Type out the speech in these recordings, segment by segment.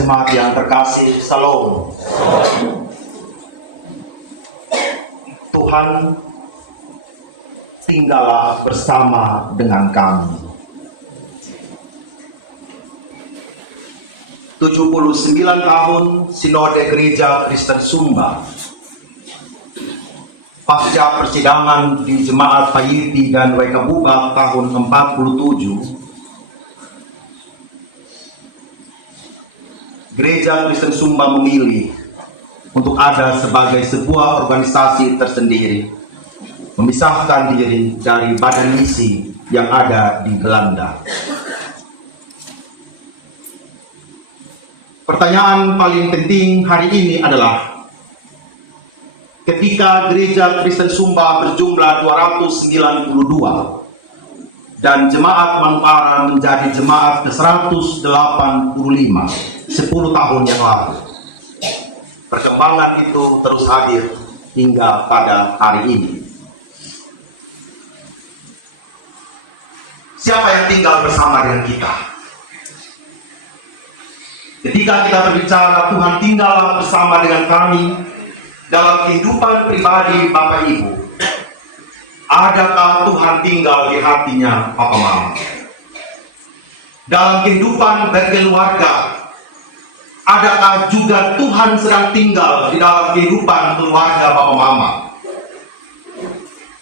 Jemaat yang terkasih, Salam. Tuhan tinggallah bersama dengan kami. 79 tahun Sinode Gereja Kristen Sumba pasca persidangan di Jemaat Payiti dan Waikabubak tahun 47, Gereja Kristen Sumba memilih untuk ada sebagai sebuah organisasi tersendiri, memisahkan diri dari badan misi yang ada di Belanda. Pertanyaan paling penting hari ini adalah, ketika Gereja Kristen Sumba berjumlah 292 dan Jemaat Manupara menjadi jemaat ke-185 10 tahun yang lalu, perkembangan itu terus hadir hingga pada hari ini. Siapa yang tinggal bersama dengan kita? Ketika kita berbicara Tuhan tinggal bersama dengan kami dalam kehidupan pribadi Bapak Ibu, adakah Tuhan tinggal di hatinya Papa Mama? Dalam kehidupan berkeluarga, adakah juga Tuhan sedang tinggal di dalam kehidupan keluarga Bapak Mama?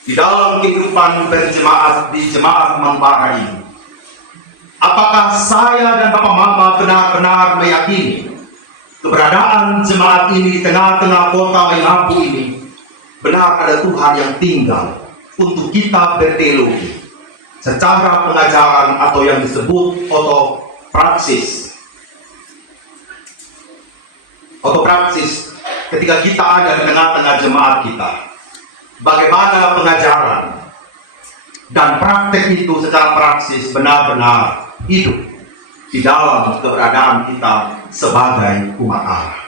Di dalam kehidupan berjemaat di Jemaat Manupara ini, apakah saya dan Bapak Mama benar-benar meyakini keberadaan jemaat ini di tengah-tengah kota Waingapu ini? Benar ada Tuhan yang tinggal untuk kita berteologi secara pengajaran atau yang disebut otopraksis. Otopraksis ketika kita ada di tengah-tengah jemaat kita, bagaimana pengajaran dan praktek itu secara praksis benar-benar hidup di dalam keberadaan kita sebagai umat Allah.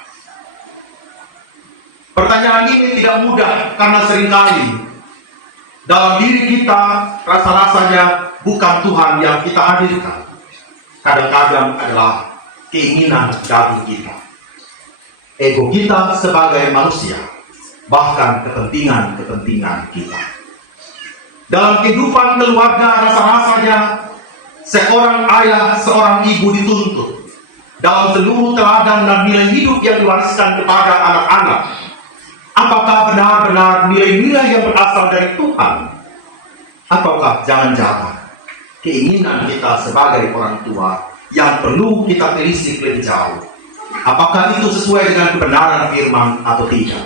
Pertanyaan ini tidak mudah karena seringkali dalam diri kita rasa-rasanya bukan Tuhan yang kita hadirkan. Kadang-kadang adalah keinginan dari kita, ego kita sebagai manusia, bahkan kepentingan-kepentingan kita. Dalam kehidupan keluarga rasa-rasanya seorang ayah, seorang ibu dituntut dalam seluruh teladan dan nilai hidup yang diwariskan kepada anak-anak. Apakah benar-benar nilai-nilai yang berasal dari Tuhan? Ataukah jangan-jangan keinginan kita sebagai orang tua yang perlu kita telisik lebih jauh? Apakah itu sesuai dengan kebenaran firman atau tidak?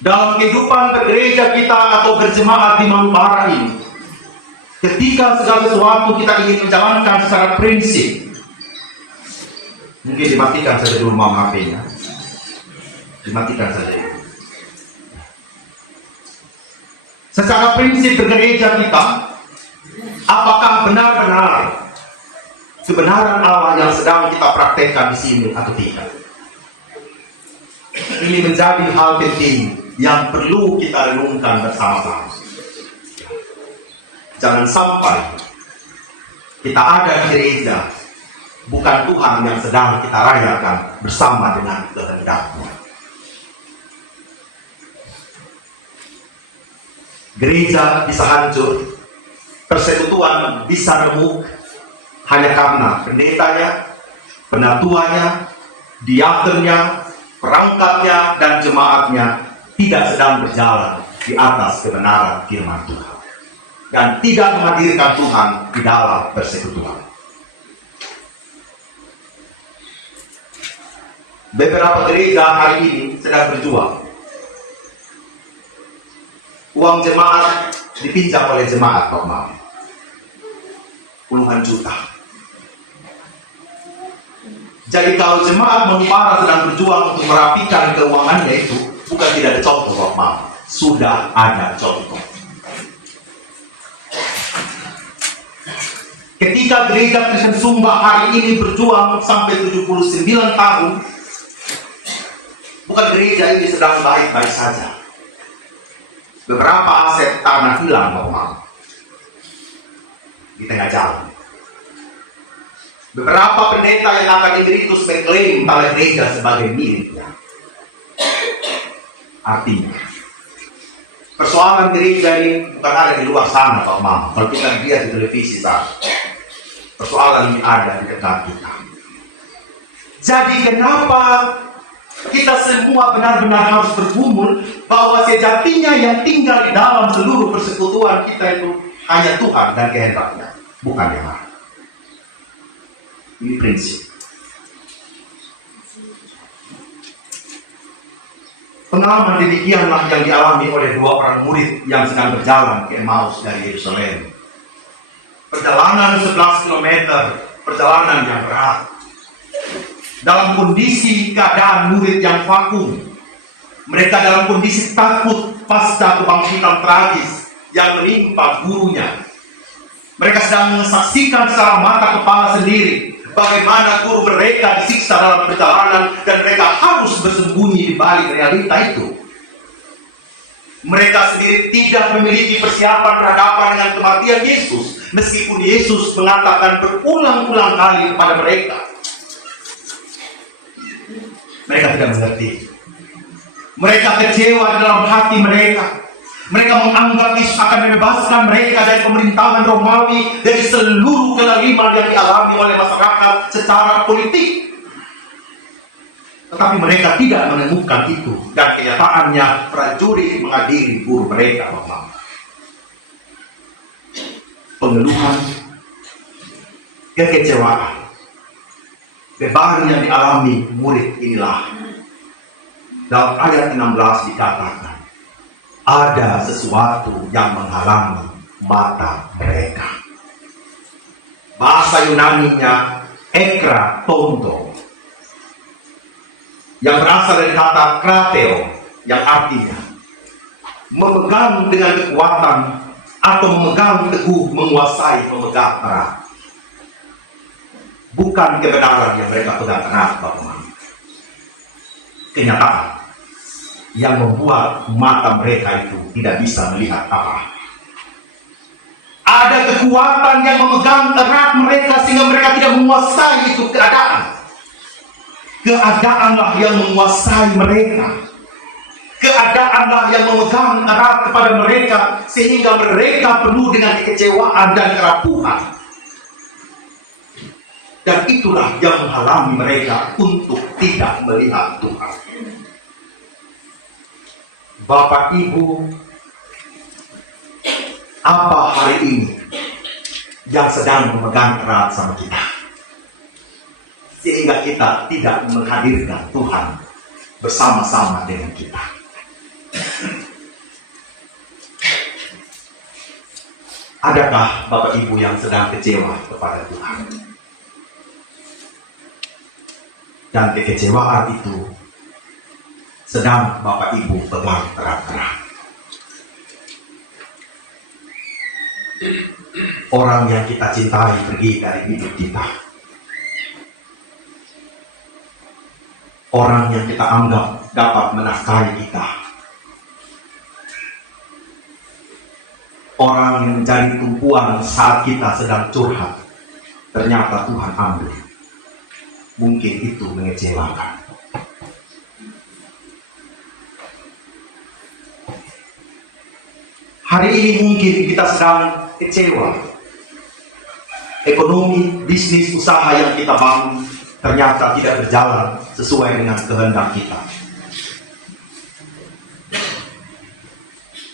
Dalam kehidupan bergereja kita atau berjemaat di Manupara ini, ketika segala sesuatu kita ingin menjalankan secara prinsip, mungkin dimatikan saja dulu HP-nya. Dimatikan saja itu. Secara prinsip bergereja kita, apakah benar-benar kebenaran Allah yang sedang kita praktekkan di sini atau tidak? Ini menjadi hal penting yang perlu kita renungkan bersama-sama. Jangan sampai kita ada di gereja, bukan Tuhan yang sedang kita rayakan bersama dengan kehendak-Nya. Gereja bisa hancur, persekutuan bisa remuk hanya karena pendetanya, penatuannya, diakonnya, perangkatnya, dan jemaatnya tidak sedang berjalan di atas kebenaran firman Tuhan dan tidak menghadirkan Tuhan di dalam persekutuan. Beberapa gereja hari ini sedang berjuang. Uang jemaat dipinjam oleh jemaat normal, puluhan juta. Jadi kalau jemaat Manupara sedang berjuang untuk merapikan keuangannya itu, bukan tidak ada contoh normal, sudah ada contoh. Ketika Gereja Kristen Sumba hari ini berjuang sampai 79 tahun, bukan gereja ini sedang baik-baik saja. Beberapa aset tanah hilang normal di tengah jalan. Beberapa pendeta yang akan emeritus mengklaim bahwa gereja sebagai miliknya. Artinya, persoalan gereja ini bukan ada di luar sana, Pak Mam. Kalau kita lihat di televisi, Pak, persoalan ini ada di dekat kita. Jadi kenapa kita semua benar-benar harus bergumul bahwa sejatinya yang tinggal di dalam seluruh persekutuan kita itu hanya Tuhan dan kehendaknya, bukan yang lain. Ini prinsip. Pengalaman demikianlah yang dialami oleh dua orang murid yang sedang berjalan ke Emmaus dari Yerusalem. Perjalanan 11 km, perjalanan yang berat. Dalam kondisi keadaan murid yang vakum. Mereka dalam kondisi takut pasca kebangkitan tragis yang menimpa gurunya. Mereka sedang menyaksikan secara mata kepala sendiri bagaimana guru mereka disiksa dalam perjalanan dan mereka harus bersembunyi di balik realita itu. Mereka sendiri tidak memiliki persiapan berhadapan dengan kematian Yesus, meskipun Yesus mengatakan berulang-ulang kali kepada mereka. Mereka tidak mengerti. Mereka kecewa dalam hati mereka. Mereka menganggap Yesus akan membebaskan mereka dari pemerintahan Romawi, dari seluruh kelaliman yang dialami oleh masyarakat secara politik. Tetapi mereka tidak menemukan itu, dan kenyataannya prajurit mengadili guru mereka. Pengeluhan, kekecewaan, beban yang dialami murid inilah. Dalam ayat 16 dikatakan, ada sesuatu yang menghalangi mata mereka. Bahasa Yunaninya ekra tonto, yang berasal dari kata krateo, yang artinya memegang dengan kekuatan atau memegang teguh, menguasai, memegang erat. Bukan kebenaran yang mereka pegang erat, Bapak. Kenyataan yang membuat mata mereka itu tidak bisa melihat apa. Ada kekuatan yang memegang erat mereka sehingga mereka tidak menguasai itu keadaan. Keadaanlah yang menguasai mereka. Keadaanlah yang memegang erat kepada mereka sehingga mereka penuh dengan kekecewaan dan kerapuhan. Dan itulah yang menghalangi mereka untuk tidak melihat Tuhan. Bapak Ibu, apa hari ini yang sedang memegang erat sama kita sehingga kita tidak menghadirkan Tuhan bersama-sama dengan kita? Adakah Bapak Ibu yang sedang kecewa kepada Tuhan? Dan kekecewaan itu sedang Bapak Ibu pegang erat-erat. Orang yang kita cintai pergi dari hidup kita. Orang yang kita anggap dapat menafkahi kita. Orang yang menjadi tumpuan saat kita sedang curhat, ternyata Tuhan ambil. Mungkin itu mengecewakan. Hari ini mungkin kita sedang kecewa. Ekonomi, bisnis, usaha yang kita bangun ternyata tidak berjalan sesuai dengan kehendak kita.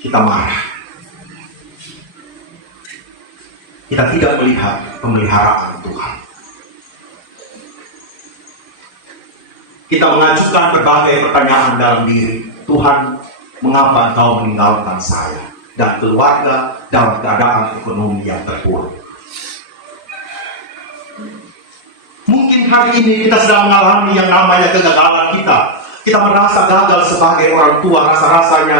Kita marah. Kita tidak melihat pemeliharaan Tuhan. Kita mengajukan berbagai pertanyaan dalam diri. Tuhan, mengapa Engkau meninggalkan saya dan keluarga dalam keadaan ekonomi yang terpuruk? Mungkin hari ini kita sedang mengalami yang namanya kegagalan kita. Kita merasa gagal sebagai orang tua, rasa-rasanya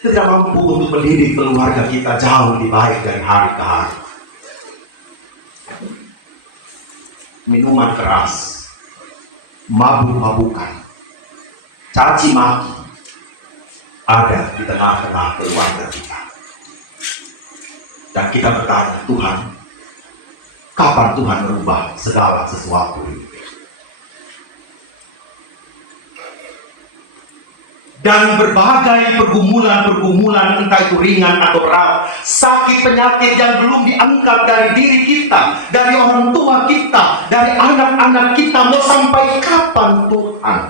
kita tidak mampu untuk mendidik keluarga kita jauh lebih baik dari hari ke hari. Minuman keras, mabuk-mabukan, caci maki ada di tengah-tengah keluarga kita. Dan kita bertanya, Tuhan, Kapan Tuhan merubah segala sesuatu ini? Dan berbagai pergumulan, entah itu ringan atau berat, sakit penyakit yang belum diangkat dari diri kita, dari orang tua kita, dari anak-anak kita, mau sampai kapan Tuhan?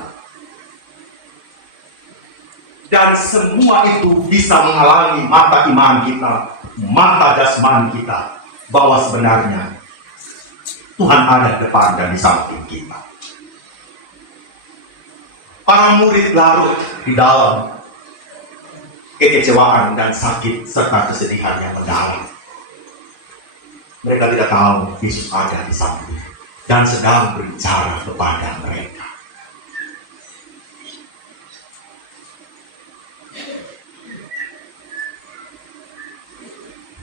Dan semua itu bisa menghalangi mata iman kita, mata jasmani kita, bahwa sebenarnya Tuhan ada di depan dan di samping kita. Para murid larut di dalam kekecewaan dan sakit serta kesedihan yang mendalam. Mereka tidak tahu Yesus ada di samping dan sedang berbicara kepada mereka.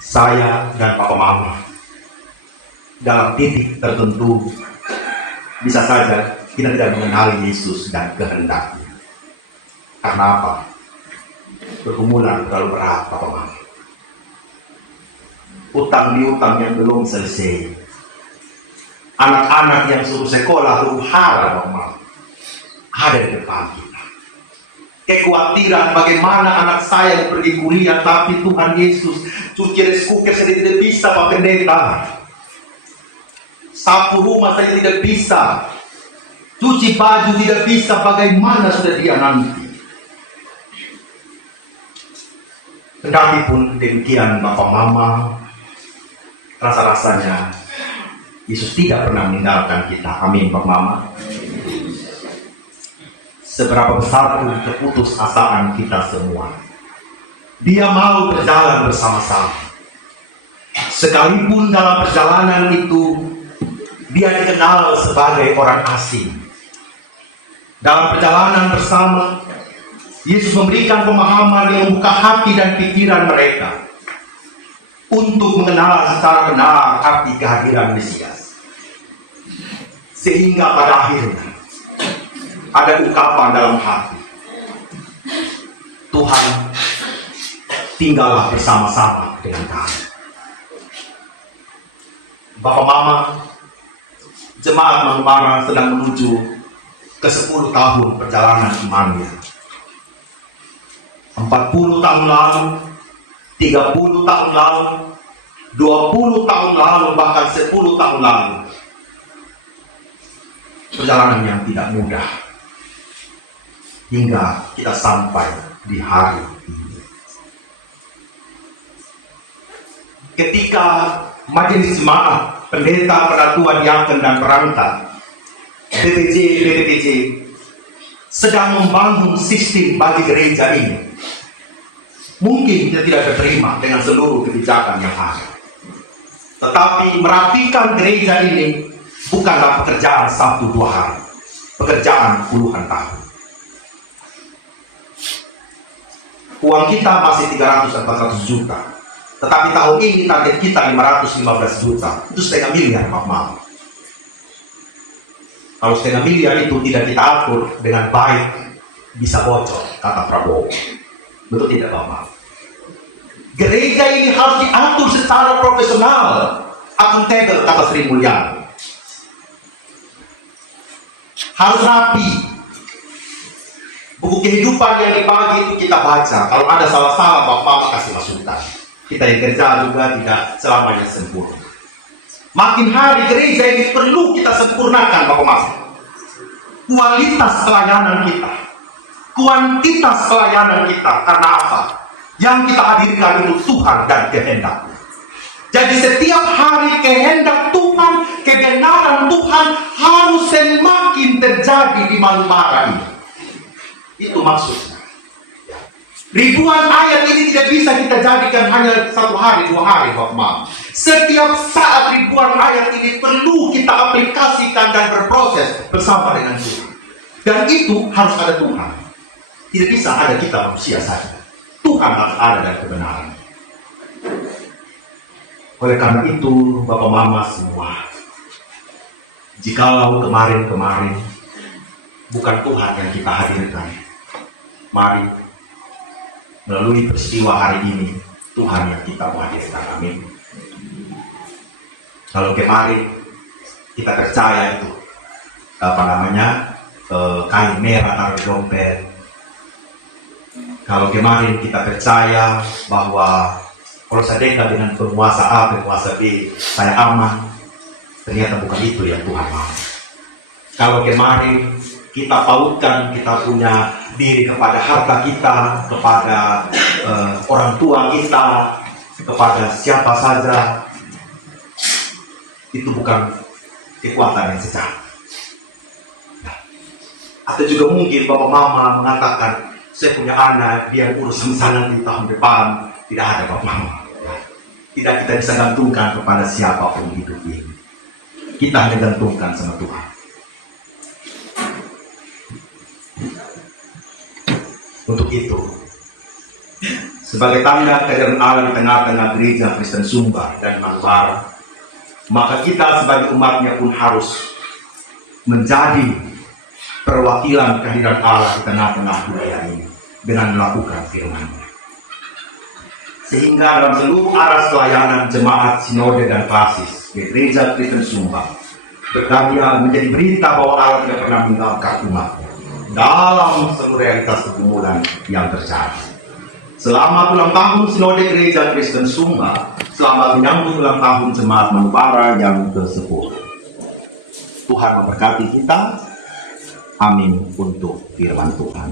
Saya dan Papa Mama dalam titik tertentu bisa saja kita tidak mengenali Yesus dan kehendaknya. Karena apa? Pergumulan terlalu berat, Papa Mama. Utang piutang yang belum selesai. Anak-anak yang suruh sekolah huru-hara, Papa Mama, ada di depan kita. Kekhawatiran bagaimana anak saya yang pergi kuliah, tapi Tuhan Yesus cuci rice cooker saya tidak bisa, Pak Pendeta. Sapu rumah saya tidak bisa. Cuci baju tidak bisa, bagaimana sudah dia nanti? Kendati pun demikian Bapak Mama, rasa-rasanya Yesus tidak pernah meninggalkan kita. Amin Bapak Mama. Seberapa besar pun keputusasaan kita semua, Dia mau berjalan bersama-sama. Sekalipun dalam perjalanan itu Dia dikenal sebagai orang asing. Dalam perjalanan bersama, Yesus memberikan pemahaman yang membuka hati dan pikiran mereka untuk mengenal secara benar arti kehadiran Mesias. Sehingga pada akhirnya ada ungkapan dalam hati, Tuhan, tinggallah bersama-sama dengan kami. Bapak Mama, jemaat Mangbara sedang menuju ke 10 tahun perjalanan imannya. 40 tahun lalu, 30 tahun lalu, 20 tahun lalu, bahkan 10 tahun lalu. Perjalanan yang tidak mudah. Hingga kita sampai di hari ini. Ketika majelis jemaat, pendeta, penatua, diaken, dan perangkat BPJ sedang membangun sistem bagi gereja ini, mungkin kita tidak terima dengan seluruh kebijakan yang ada. Tetapi merapikan gereja ini bukanlah pekerjaan 1-2 hari, pekerjaan puluhan tahun. Uang kita masih 300-400 juta, tetapi tahun ini target kita 515 juta, itu setengah miliar Pak Mama. Kalau setengah miliar itu tidak kita atur dengan baik, bisa bocor, kata Prabowo. Betul tidak Pak Mama? Gereja ini harus diatur secara profesional, akuntabel, kata Sri Mulyani. Harus rapi. Buku kehidupan yang dibagi itu kita baca. Kalau ada salah-salah, Pak Mama kasih masukan. Kita yang kerja juga tidak selamanya sempurna. Makin hari gereja ini perlu kita sempurnakan Bapak Mas. Kualitas pelayanan kita, kuantitas pelayanan kita. Karena apa? Yang kita hadirkan itu Tuhan dan kehendak. Jadi setiap hari kehendak Tuhan, kebenaran Tuhan harus semakin terjadi di Mangbara ini. Itu maksudnya. Ribuan ayat ini tidak bisa kita jadikan hanya 1 hari, 2 hari, Bapak Mama. Setiap saat ribuan ayat ini perlu kita aplikasikan dan berproses bersama dengan Tuhan. Dan itu harus ada Tuhan. Tidak bisa ada kita manusia saja. Tuhan harus ada dalam kebenaran. Oleh karena itu, Bapak Mama semua, jikalau kemarin-kemarin bukan Tuhan yang kita hadirkan, mari melalui peristiwa hari ini Tuhan yang kita hadirkan. Amin. Kalau kemarin kita percaya itu kain merah taruh di dompet. Kalau kemarin kita percaya bahwa kalau saya dekat dengan penguasa A, penguasa B, saya aman. Ternyata bukan itu yang Tuhan mau. Kalau kemarin kita pautkan, kita punya diri kepada harta kita, kepada orang tua kita, kepada siapa saja, itu bukan kekuatan yang sejati. Atau juga mungkin bapak mama mengatakan, saya punya anak, dia urusan sana di tahun depan. Tidak ada bapak mama. Tidak kita bisa gantungkan kepada siapapun hidup ini. Kita hanya gantungkan sama Tuhan. Untuk itu, sebagai tanda kehadiran Allah di tengah-tengah gereja Kristen Sumba dan Manubara, maka kita sebagai umatnya pun harus menjadi perwakilan kehadiran Allah di tengah-tengah budaya ini dengan melakukan firman-Nya. Sehingga dalam seluruh aras pelayanan jemaat sinode dan klasis di gereja Kristen Sumba, berkarya menjadi berita bahwa Allah tidak pernah meninggalkan umatnya dalam seluruh realitas pergumulan yang terjadi. Selamat ulang tahun sinode gereja Kristen Sumba, selamat menyambut ulang tahun jemaat Manubara yang ke-10. Tuhan memberkati kita. Amin untuk firman Tuhan.